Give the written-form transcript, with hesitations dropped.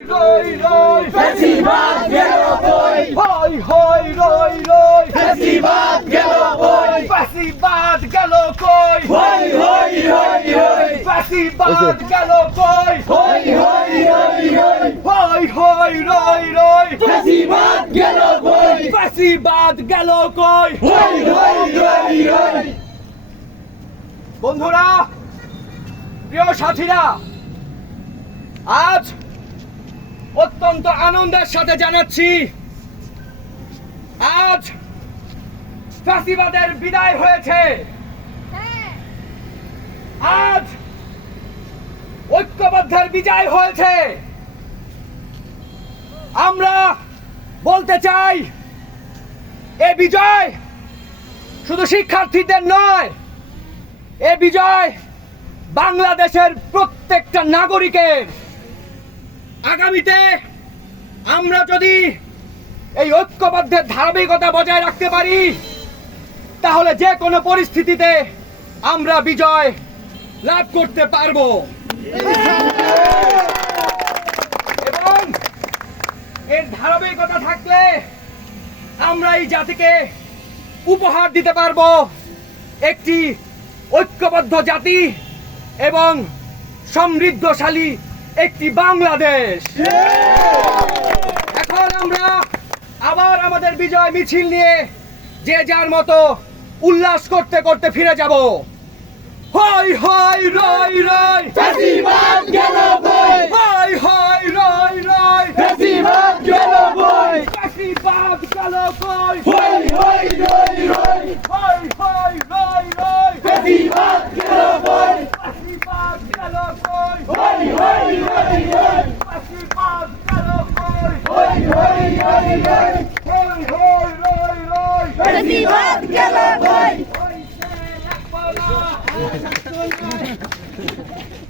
Roi, roi, ফ্যাসিবাদ গেল কই hoi, hoi, roi, roi, ফ্যাসিবাদ গেল কই Fasibad galo koi, হই হই হই হই Fasibad galo koi, হই হই হই হই hoi, hoi, roi, roi, ফ্যাসিবাদ গেল কই Fasibad galo koi. হই হই হই হই বন্ধুরা, প্রিয় সাথীরা, আজ অত্যন্ত আনন্দের সাথে জানাচ্ছি আজ ফ্যাসিবাদের বিদায় হয়েছে। আজ ঐক্যবদ্ধের বিজয় হয়েছে। আমরা বলতে চাই, এ বিজয় শুধু শিক্ষার্থীদের নয়, এ বিজয় বাংলাদেশের প্রত্যেকটা নাগরিকের। আগামীতে আমরা যদি এই ঐক্যবদ্ধের ধারাবাহিকতা বজায় রাখতে পারি, তাহলে যে কোনো পরিস্থিতিতে আমরা বিজয় লাভ করতে পারবো এবং এর ধারাবাহিকতা থাকলে আমরা এই জাতিকে উপহার দিতে পারবো একটি ঐক্যবদ্ধ জাতি এবং সমৃদ্ধশালী একটি বাংলাদেশ। এখন আমরা আবার আমাদের বিজয় মিছিল নিয়ে যে যার মতো উল্লাস করতে করতে ফিরে যাব। হই হই রই রই, ফ্যাসিবাদ গেল কই হই হই রই রই, ফ্যাসিবাদ গেল কই ফ্যাসিবাদ গেল কই, হই হই হই হই হই হই রই রই, ফ্যাসিবাদ গেল কই ফ্যাসিবাদ গেল কই, হই হই হই হই ফ্যাসিবাদ গেল কই, হই হই হই হই হই হই রই রই, ফ্যাসিবাদ গেল কই হইছে একবার না।